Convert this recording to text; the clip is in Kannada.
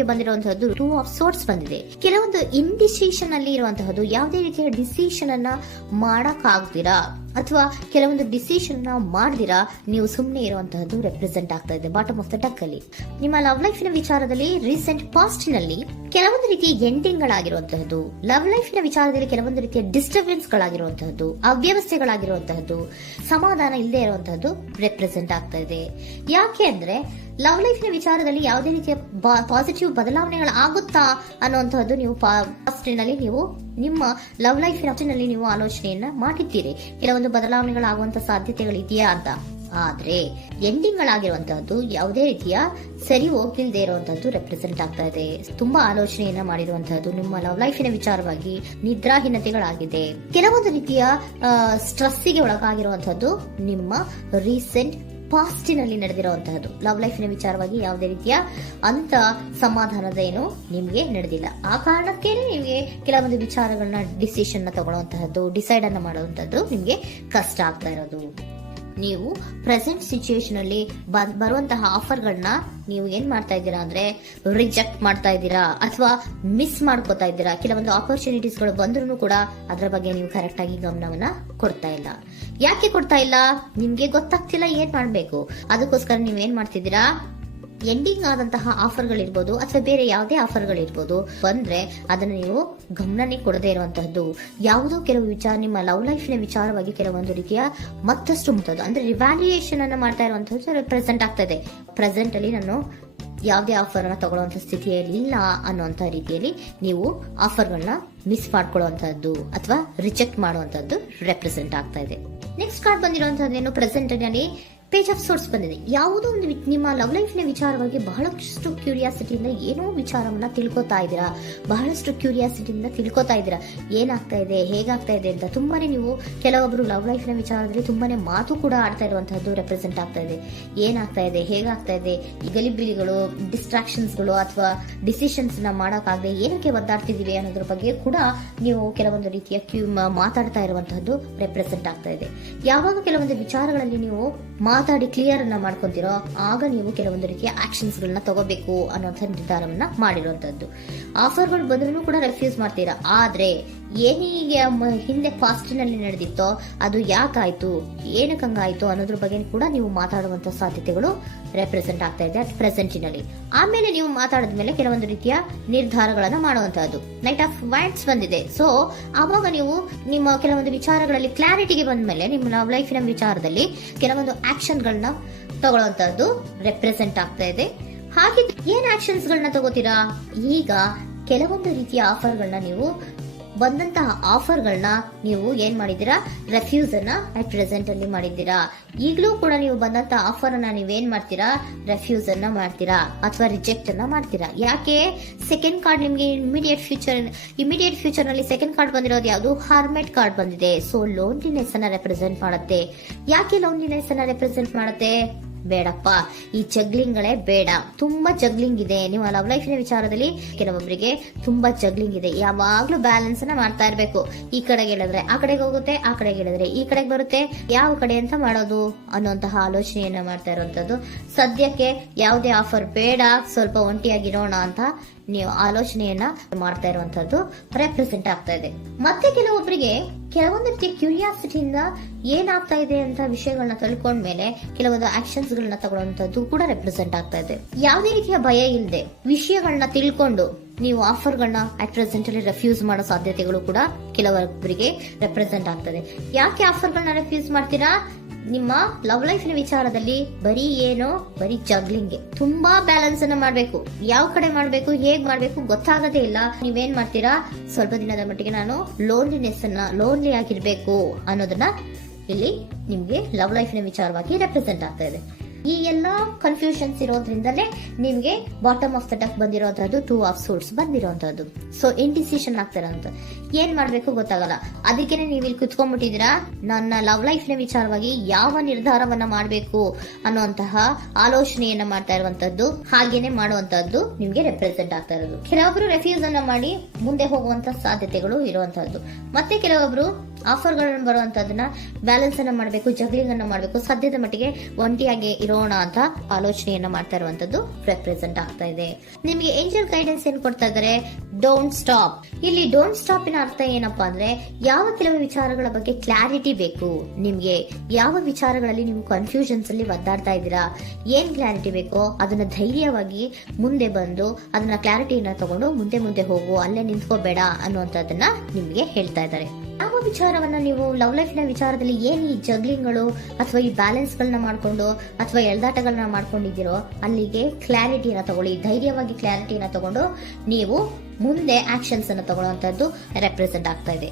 ನಿಮಗೆ ಬಂದಿರುವಂತಹದ್ದು 2 ಆಫ್ ಸೋರ್ಟ್ಸ್ ಬಂದಿದೆ. ಕೆಲವೊಂದು ಇಂಡಿಸಿಷನ್ ಅಲ್ಲಿ ಇರುವಂತಹದ್ದು, ಯಾವುದೇ ರೀತಿಯ ಡಿಸಿಷನ್ ಅನ್ನ ಮಾಡಕ್ ಆಗ್ದಿರಾ ಅಥವಾ ಕೆಲವೊಂದು ಡಿಸಿಷನ್ ಮಾಡ್ದಿರಾ ನೀವು ಸುಮ್ಮನೆ ಇರುವಂತಹದ್ದು ರೆಪ್ರೆಸೆಂಟ್ ಆಗ್ತಾ ಇದೆ ಬಾಟಮ್ ಆಫ್ ದ ಡಕ್ ಅಲ್ಲಿ. ನಿಮ್ಮ ಲವ್ ಲೈಫಿನ ವಿಚಾರದಲ್ಲಿ ರೀಸೆಂಟ್ ಪಾಸ್ಟ್ ನಲ್ಲಿ ಕೆಲವೊಂದು ರೀತಿಯ ಎಂಡಿಂಗ್ ಗಳಾಗಿರುವಂತಹದ್ದು, ಲವ್ ಲೈಫಿನ ವಿಚಾರದಲ್ಲಿ ಕೆಲವೊಂದು ರೀತಿಯ ಡಿಸ್ಟರ್ಬೆನ್ಸ್ ಗಳಾಗಿರುವಂತಹದ್ದು, ಅವ್ಯವಸ್ಥೆಗಳಾಗಿರುವಂತಹದ್ದು, ಸಮಾಧಾನ ಇಲ್ಲದೆ ಇರುವಂತಹದ್ದು ರೆಪ್ರೆಸೆಂಟ್ ಆಗ್ತಾ ಇದೆ. ಯಾಕೆ ಅಂದ್ರೆ ಲವ್ ಲೈಫಿನ ವಿಚಾರದಲ್ಲಿ ಯಾವುದೇ ರೀತಿಯ ಪಾಸಿಟಿವ್ ಬದಲಾವಣೆಗಳು ಆಗುತ್ತಾ ಅನ್ನುವಂತಹದ್ದು ನೀವು ಪಾಸ್ಟ್ನಲ್ಲಿ ನೀವು ನಿಮ್ಮ ಲವ್ ಲೈಫಿನಲ್ಲಿ ನೀವು ಆಲೋಚನೆಯನ್ನ ಮಾಡಿದ್ದೀರಿ, ಕೆಲವೊಂದು ಬದಲಾವಣೆಗಳಾಗುವಂತ ಸಾಧ್ಯತೆಗಳಿದೆಯಾ ಅಂತ. ಆದ್ರೆ ಎಂಡಿಂಗ್ ಗಳಾಗಿರುವಂತಹದ್ದು ಯಾವುದೇ ರೀತಿಯ ಸರಿ ಹೋಗ್ತಿಲ್ದೇ ಇರುವಂತಹದ್ದು ರೆಪ್ರೆಸೆಂಟ್ ಆಗ್ತಾ ಇದೆ. ತುಂಬಾ ಆಲೋಚನೆಯನ್ನ ಮಾಡಿರುವಂತಹದ್ದು ನಿಮ್ಮ ಲವ್ ಲೈಫಿನ ವಿಚಾರವಾಗಿ ನಿದ್ರಾಹೀನತೆಗಳಾಗಿದೆ. ಕೆಲವೊಂದು ರೀತಿಯ ಸ್ಟ್ರೆಸ್ಸಿಗೆ ಒಳಗಾಗಿರುವಂತಹದ್ದು ನಿಮ್ಮ ರೀಸೆಂಟ್ ಪಾಸ್ಟಿನಲ್ಲಿ ನಡೆದಿರುವಂತಹದ್ದು. ಲವ್ ಲೈಫಿನ ವಿಚಾರವಾಗಿ ಯಾವುದೇ ರೀತಿಯ ಅಂತ ಸಮಾಧಾನದ ಏನು ನಿಮ್ಗೆ ನಡೆದಿಲ್ಲ. ಆ ಕಾರಣಕ್ಕೇನೆ ನಿಮ್ಗೆ ಕೆಲವೊಂದು ವಿಚಾರಗಳನ್ನ ಡಿಸಿಷನ್ ತಗೊಳ್ಳುವಂತಹದ್ದು, ಡಿಸೈಡ್ ಅನ್ನ ಮಾಡುವಂತಹದ್ದು ನಿಮ್ಗೆ ಕಷ್ಟ ಆಗ್ತಾ ಇರೋದು. ನೀವು ಪ್ರೆಸೆಂಟ್ ಸಿಚುಯೇಷನ್ ಅಲ್ಲಿ ಬರುವಂತಹ ಆಫರ್ಗಳನ್ನ ನೀವು ಏನ್ ಮಾಡ್ತಾ ಇದ್ದೀರಾ ಅಂದ್ರೆ ರಿಜೆಕ್ಟ್ ಮಾಡ್ತಾ ಇದ್ದೀರಾ ಅಥವಾ ಮಿಸ್ ಮಾಡ್ಕೋತಾ ಇದ್ದೀರಾ. ಕೆಲವೊಂದು ಆಪರ್ಚುನಿಟೀಸ್ ಗಳು ಬಂದ್ರೂ ಕೂಡ ಅದರ ಬಗ್ಗೆ ನೀವು ಕರೆಕ್ಟ್ ಆಗಿ ಗಮನವನ್ನ ಕೊಡ್ತಾ ಇಲ್ಲ. ಯಾಕೆ ಕೊಡ್ತಾ ಇಲ್ಲ? ನಿಮ್ಗೆ ಗೊತ್ತಾಗ್ತಿಲ್ಲ ಏನ್ ಮಾಡ್ಬೇಕು. ಅದಕ್ಕೋಸ್ಕರ ನೀವೇನ್ ಮಾಡ್ತಿದ್ದೀರಾ, ಎಂಡಿಂಗ್ ಆದಂತಹ ಆಫರ್ಗಳಿರ್ಬೋದು ಅಥವಾ ಬೇರೆ ಯಾವುದೇ ಆಫರ್ಗಳಿರ್ಬೋದು ಬಂದ್ರೆ ಅದನ್ನ ನೀವು ಗಮನನೇ ಕೊಡದೇ ಇರುವಂತಹದ್ದು. ಯಾವುದೋ ಕೆಲವು ವಿಚಾರ ನಿಮ್ಮ ಲವ್ ಲೈಫಿನ ವಿಚಾರವಾಗಿ ಕೆಲವೊಂದು ರೀತಿಯ ಮತ್ತಷ್ಟು ಮುಟ್ಟೋದು ಅಂದ್ರೆ ರಿವ್ಯಾಲ್ಯೂಯೇಷನ್ ಅನ್ನ ಮಾಡ್ತಾ ಇರುವಂತಹದ್ದು ಪ್ರೆಸೆಂಟ್ ಆಗ್ತಾ ಇದೆ. ಪ್ರೆಸೆಂಟ್ ಅಲ್ಲಿ ನಾನು ಯಾವುದೇ ಆಫರ್ ಅನ್ನ ತಗೊಳ್ಳುವಂತ ಸ್ಥಿತಿಯಲ್ಲಿ ಇಲ್ಲ ಅನ್ನುವಂತ ರೀತಿಯಲ್ಲಿ ನೀವು ಆಫರ್ಗಳನ್ನ ಮಿಸ್ ಮಾಡ್ಕೊಳ್ಳುವಂತಹದ್ದು ಅಥವಾ ರಿಜೆಕ್ಟ್ ಮಾಡುವಂತಹದ್ದು ರೆಪ್ರೆಸೆಂಟ್ ಆಗ್ತಾ ಇದೆ. ನೆಕ್ಸ್ಟ್ ಕಾರ್ಡ್ ಬಂದಿರುವಂತಹದ್ದೇನು, ಪ್ರೆಸೆಂಟ್ ನಲ್ಲಿ ಪೇಜ್ ಆಫ್ ಸೋರ್ಸ್ ಬಂದಿದೆ. ಯಾವುದೋ ಒಂದು ನಿಮ್ಮ ಲವ್ ಲೈಫಿನ ವಿಚಾರವಾಗಿ ಬಹಳಷ್ಟು ಕ್ಯೂರಿಯಾಸಿಟಿಯಿಂದ ಏನೋ ವಿಚಾರವನ್ನ ತಿಳ್ಕೊತಾ ಇದ್ದೀರಾ, ಬಹಳಷ್ಟು ಕ್ಯೂರಿಯಾಸಿಟಿಯಿಂದ ತಿಳ್ಕೊತಾ ಇದ್ದೀರಾ ಏನಾಗ್ತಾ ಇದೆ, ಹೇಗಾಗ್ತಾ ಇದೆ ಅಂತ. ತುಂಬಾನೇ ನೀವು ಕೆಲವೊಬ್ರು ಲವ್ ಲೈಫಿನ ವಿಚಾರದಲ್ಲಿ ತುಂಬಾನೇ ಮಾತು ಕೂಡ ಆಡ್ತಾ ಇರುವಂತಹದ್ದು ರೆಪ್ರೆಸೆಂಟ್ ಆಗ್ತಾ ಇದೆ. ಏನಾಗ್ತಾ ಇದೆ, ಹೇಗಾಗ್ತಾ ಇದೆ, ಈ ಗಲಿಬಿಲಿಗಳು, ಡಿಸ್ಟ್ರಾಕ್ಷನ್ಸ್ಗಳು ಅಥವಾ ಡಿಸಿಷನ್ಸ್ ನ ಮಾಡೋಕ್ಕಾಗದೆ ಏನಕ್ಕೆ ಒದ್ದಾಡ್ತಿದೀವಿ ಅನ್ನೋದ್ರ ಬಗ್ಗೆ ಕೂಡ ನೀವು ಕೆಲವೊಂದು ರೀತಿಯ ಮಾತಾಡ್ತಾ ಇರುವಂತಹದ್ದು ರೆಪ್ರೆಸೆಂಟ್ ಆಗ್ತಾ ಇದೆ. ಯಾವಾಗ ಕೆಲವೊಂದು ವಿಚಾರಗಳಲ್ಲಿ ನೀವು ಮಾತಾಡಿ ಕ್ಲಿಯರ್ ಅನ್ನ ಮಾಡ್ಕೊಂತೀರೋ ಆಗ ನೀವು ಕೆಲವೊಂದು ರೀತಿಯ ಆಕ್ಷನ್ಸ್ ಗಳನ್ನ ತಗೋಬೇಕು ಅನ್ನೋಂಥ ನಿರ್ಧಾರವನ್ನ ಮಾಡಿರುವಂತದ್ದು. ಆಫರ್ಗಳು ಬಂದ್ರೂ ಕೂಡ ರೆಫ್ಯೂಸ್ ಮಾಡ್ತೀರಾ. ಆದ್ರೆ ಏನೀಗ ಹಿಂದೆ ಪಾಸ್ಟಿನಲ್ಲಿ ನಡೆದಿತ್ತೋ ಅದು ಯಾಕಾಯ್ತು, ಏನಕ್ಕೆ ಹಂಗಾಯ್ತು ಅನ್ನೋದ್ರ ಬಗ್ಗೆ ಕೂಡ ನೀವು ಮಾತಾಡುವಂತ ಸಾಧ್ಯತೆಗಳು ರೆಪ್ರೆಸೆಂಟ್ ಆಗ್ತಾ ಇದೆ ಪ್ರೆಸೆಂಟಿನಲ್ಲಿ. ಆಮೇಲೆ ನೀವು ಮಾತಾಡಿದ್ಮೇಲೆ ಕೆಲವೊಂದು ರೀತಿಯ ನಿರ್ಧಾರಗಳನ್ನ ಮಾಡುವಂತಹದ್ದು. ನೈಟ್ ಆಫ್ ವೈಂಡ್ಸ್ ಬಂದಿದೆ. ಸೊ ಆವಾಗ ನೀವು ನಿಮ್ಮ ಕೆಲವೊಂದು ವಿಚಾರಗಳಲ್ಲಿ ಕ್ಲಾರಿಟಿಗೆ ಬಂದ್ಮೇಲೆ ನಿಮ್ಮ ಲವ್ ಲೈಫಿನ ವಿಚಾರದಲ್ಲಿ ಕೆಲವೊಂದು ಆಕ್ಷನ್ ಗಳನ್ನ ತಗೊಳ್ಳುವಂತಹದ್ದು ರೆಪ್ರೆಸೆಂಟ್ ಆಗ್ತಾ ಇದೆ. ಹಾಗೆ ಏನ್ ಆಕ್ಷನ್ಸ್ ಗಳನ್ನ ತಗೋತೀರಾ? ಈಗ ಕೆಲವೊಂದು ರೀತಿಯ ಆಫರ್ಗಳನ್ನ ನೀವು ಬಂದಂತಹ ಆಫರ್ಗಳನ್ನ ನೀವು ಏನ್ ಮಾಡಿದೀರಾ, ರೆಫ್ಯೂಸ್ ಅನ್ನ ಅಟ್ ಪ್ರೆಸೆಂಟ್ ಅಲ್ಲಿ ಮಾಡಿದ್ದೀರಾ. ಈಗಲೂ ಕೂಡ ನೀವು ಬಂದಂತಹ ಆಫರ್ ಅನ್ನ ನೀವೇನ್ ಮಾಡ್ತೀರಾ, ರೆಫ್ಯೂಸ್ ಅನ್ನ ಮಾಡ್ತೀರಾ ಅಥವಾ ರಿಜೆಕ್ಟ್ ಅನ್ನ ಮಾಡ್ತೀರಾ. ಯಾಕೆ? ಸೆಕೆಂಡ್ ಕಾರ್ಡ್ ನಿಮ್ಗೆ ಇಮಿಡಿಯೇಟ್ ಫ್ಯೂಚರ್ ನಲ್ಲಿ ಸೆಕೆಂಡ್ ಕಾರ್ಡ್ ಬಂದಿರೋದು ಯಾವುದು, ಹಾರ್ಮೆಟ್ ಕಾರ್ಡ್ ಬಂದಿದೆ. ಸೊ ಲೋನ್ಲಿನೆಸ್ ಅನ್ನ ರೆಪ್ರೆಸೆಂಟ್ ಮಾಡುತ್ತೆ. ಯಾಕೆ ಲೋನ್ಲಿನೆಸ್ ಅನ್ನ ರೆಪ್ರೆಸೆಂಟ್ ಮಾಡುತ್ತೆ? ಬೇಡಪ್ಪ, ಈ ಜಗ್ಲಿಂಗ್ ಗಳೇ ಬೇಡ. ತುಂಬಾ ಜಗ್ಲಿಂಗ್ ಇದೆ ನಿಮ್ಮ ಲವ್ ಲೈಫಿನ ವಿಚಾರದಲ್ಲಿ. ಕೆಲವೊಬ್ಬರಿಗೆ ತುಂಬಾ ಜಗ್ಲಿಂಗ್ ಇದೆ. ಯಾವಾಗ್ಲೂ ಬ್ಯಾಲೆನ್ಸ್ ಅನ್ನ ಮಾಡ್ತಾ ಇರ್ಬೇಕು. ಈ ಕಡೆಗೆ ಹೇಳಿದ್ರೆ ಆ ಕಡೆಗೆ ಹೋಗುತ್ತೆ, ಆ ಕಡೆಗೆ ಹೇಳಿದ್ರೆ ಈ ಕಡೆಗೆ ಬರುತ್ತೆ. ಯಾವ ಕಡೆ ಅಂತ ಮಾಡೋದು ಅನ್ನುವಂತಹ ಆಲೋಚನೆಯನ್ನ ಮಾಡ್ತಾ ಇರುವಂತದ್ದು. ಸದ್ಯಕ್ಕೆ ಯಾವುದೇ ಆಫರ್ ಬೇಡ, ಸ್ವಲ್ಪ ಒಂಟಿಯಾಗಿರೋಣ ಅಂತ ನೀವು ಆಲೋಚನೆಯನ್ನ ಮಾಡ್ತಾ ಇರುವಂತದ್ದು ರೆಪ್ರೆಸೆಂಟ್ ಆಗ್ತಾ ಇದೆ. ಮತ್ತೆ ಕೆಲವೊಬ್ಬರಿಗೆ ಕೆಲವೊಂದು ರೀತಿಯ ಕ್ಯೂರಿಯಾಸಿಟಿಯಿಂದ ಏನಾಗ್ತಾ ಇದೆ ಅಂತ ವಿಷಯಗಳನ್ನ ತಿಳ್ಕೊಂಡ್ಮೇಲೆ ಕೆಲವೊಂದು ಆಕ್ಷನ್ಸ್ ಗಳನ್ನ ತಗೊಳ್ಳುವಂತದ್ದು ಕೂಡ ರೆಪ್ರೆಸೆಂಟ್ ಆಗ್ತಾ ಇದೆ. ಯಾವುದೇ ರೀತಿಯ ಭಯ ಇಲ್ಲದೆ ವಿಷಯಗಳನ್ನ ತಿಳ್ಕೊಂಡು ನೀವು ಆಫರ್ಗಳನ್ನ ಅಟ್ ಪ್ರೆಸೆಂಟ್ ಅಲ್ಲಿ ರೆಫ್ಯೂಸ್ ಮಾಡೋ ಸಾಧ್ಯತೆಗಳು ಕೂಡ ಕೆಲವೊಬ್ಬರಿಗೆ ರೆಪ್ರೆಸೆಂಟ್ ಆಗ್ತದೆ. ಯಾಕೆ ಆಫರ್ಗಳನ್ನ ರೆಫ್ಯೂಸ್ ಮಾಡ್ತೀರಾ? ನಿಮ್ಮ ಲವ್ ಲೈಫಿನ ವಿಚಾರದಲ್ಲಿ ಬರೀ ಜಗ್ಲಿಂಗ್, ತುಂಬಾ ಬ್ಯಾಲೆನ್ಸ್ ಅನ್ನ ಮಾಡ್ಬೇಕು. ಯಾವ ಕಡೆ ಮಾಡ್ಬೇಕು, ಹೇಗ್ ಮಾಡ್ಬೇಕು ಗೊತ್ತಾಗದೇ ಇಲ್ಲ. ನೀವೇನ್ ಮಾಡ್ತೀರಾ, ಸ್ವಲ್ಪ ದಿನದ ಮಟ್ಟಿಗೆ ನಾನು ಲೋನ್ಲಿ ಆಗಿರ್ಬೇಕು ಅನ್ನೋದನ್ನ ಇಲ್ಲಿ ನಿಮ್ಗೆ ಲವ್ ಲೈಫಿನ ವಿಚಾರವಾಗಿ ರೆಪ್ರೆಸೆಂಟ್ ಆಗ್ತಾ ಇದೆ. ಈ ಎಲ್ಲಾ ಕನ್ಫ್ಯೂಷನ್ಸ್ ಇರೋದ್ರಿಂದಲೇ ನಿಮ್ಗೆ ಬಾಟಮ್ ಆಫ್ ದ ಡಕ್ ಬಂದಿರೋಂತಹದ್ದು 2 ಆಫ್ ಸೋರ್ಟ್ಸ್ ಬಂದಿರೋಂತಹದ್ದು. ಸೊ ಇಂಡಿಸಿಷನ್ ಆಗ್ತಾ ಇರೋಂಥದ್ದು. ಏನ್ ಮಾಡ್ಬೇಕು ಗೊತ್ತಾಗಲ್ಲ. ಅದಕ್ಕೇನೆ ನೀವು ಇಲ್ಲಿ ಕುತ್ಕೊಂಡ್ಬಿಟ್ಟಿದ್ದೀರಾ, ನನ್ನ ಲವ್ ಲೈಫ್ ನ ವಿಚಾರವಾಗಿ ಯಾವ ನಿರ್ಧಾರವನ್ನ ಮಾಡಬೇಕು ಅನ್ನುವಂತಹ ಆಲೋಚನೆಯನ್ನ ಮಾಡ್ತಾ ಇರುವಂತದ್ದು, ಹಾಗೇನೆ ಮಾಡುವಂತದ್ದು ನಿಮ್ಗೆ ರೆಪ್ರೆಸೆಂಟ್ ಆಗ್ತಾ ಇರೋದು. ಕೆಲವೊಬ್ರು ರೆಫ್ಯೂಸ್ ಅನ್ನ ಮಾಡಿ ಮುಂದೆ ಹೋಗುವಂತ ಸಾಧ್ಯತೆಗಳು ಇರುವಂತಹದ್ದು, ಮತ್ತೆ ಕೆಲವೊಬ್ರು ಆಫರ್ ಗಳನ್ನ ಬರುವಂತದನ್ನ ಬ್ಯಾಲೆನ್ಸ್ ಅನ್ನ ಮಾಡಬೇಕು, ಜಗ್ಲಿಂಗ್ ಅನ್ನ ಮಾಡಬೇಕು, ಸದ್ಯದ ಮಟ್ಟಿಗೆ ಒಂಟಿಯಾಗಿ ಇರೋಣ ಅಂತ ಆಲೋಚನೆಯನ್ನ ಮಾಡ್ತಾ ಇರುವಂತದ್ದು ರೆಪ್ರೆಸೆಂಟ್ ಆಗ್ತಾ ಇದೆ. ನಿಮಗೆ ಏಂಜಲ್ ಗೈಡೆನ್ಸ್ ಏನ್ ಕೊಡ್ತಾ ಇದ್ದಾರೆ, ಡೋಂಟ್ ಸ್ಟಾಪ್. ಇಲ್ಲಿ ಡೋಂಟ್ ಸ್ಟಾಪ್ ಇನ ಅರ್ಥ ಏನಪ್ಪಾ ಅಂದ್ರೆ, ಯಾವ ಕೆಲವು ವಿಚಾರಗಳ ಬಗ್ಗೆ ಕ್ಲಾರಿಟಿ ಬೇಕು ನಿಮ್ಗೆ, ಯಾವ ವಿಚಾರಗಳಲ್ಲಿ ನೀವು ಕನ್ಫ್ಯೂಷನ್ಸ್ ಅಲ್ಲಿ ಒದ್ದಾಡ್ತಾ ಇದ್ದೀರಾ, ಏನ್ ಕ್ಲಾರಿಟಿ ಬೇಕೋ ಅದನ್ನ ಧೈರ್ಯವಾಗಿ ಮುಂದೆ ಬಂದು ಅದನ್ನ ಕ್ಲಾರಿಟಿಯನ್ನ ತಗೊಂಡು ಮುಂದೆ ಹೋಗು, ಅಲ್ಲೇ ನಿಂತ್ಕೋಬೇಡ ಅನ್ನುವಂಥದ್ದನ್ನ ನಿಮ್ಗೆ ಹೇಳ್ತಾ ಇದ್ದಾರೆ. ಯಾವ ವಿಚಾರವನ್ನ ನೀವು ಲವ್ ಲೈಫ್ ನ ವಿಚಾರದಲ್ಲಿ ಏನ್ ಈ ಜಗ್ಲಿಂಗ್ಗಳು ಅಥವಾ ಈ ಬ್ಯಾಲೆನ್ಸ್ ಗಳನ್ನ ಮಾಡ್ಕೊಂಡು ಅಥವಾ ಎಳ್ದಾಟಗಳನ್ನ ಮಾಡ್ಕೊಂಡಿದ್ದೀರೋ ಅಲ್ಲಿಗೆ ಕ್ಲಾರಿಟಿನ ತಗೊಳ್ಳಿ, ಧೈರ್ಯವಾಗಿ ಕ್ಲಾರಿಟಿನ ತಗೊಂಡು ನೀವು ಮುಂದೆ ಆಕ್ಷನ್ಸ್ ಅನ್ನು ತಗೊಳ್ಳುವಂತದ್ದು ರೆಪ್ರೆಸೆಂಟ್ ಆಗ್ತಾ ಇದೆ.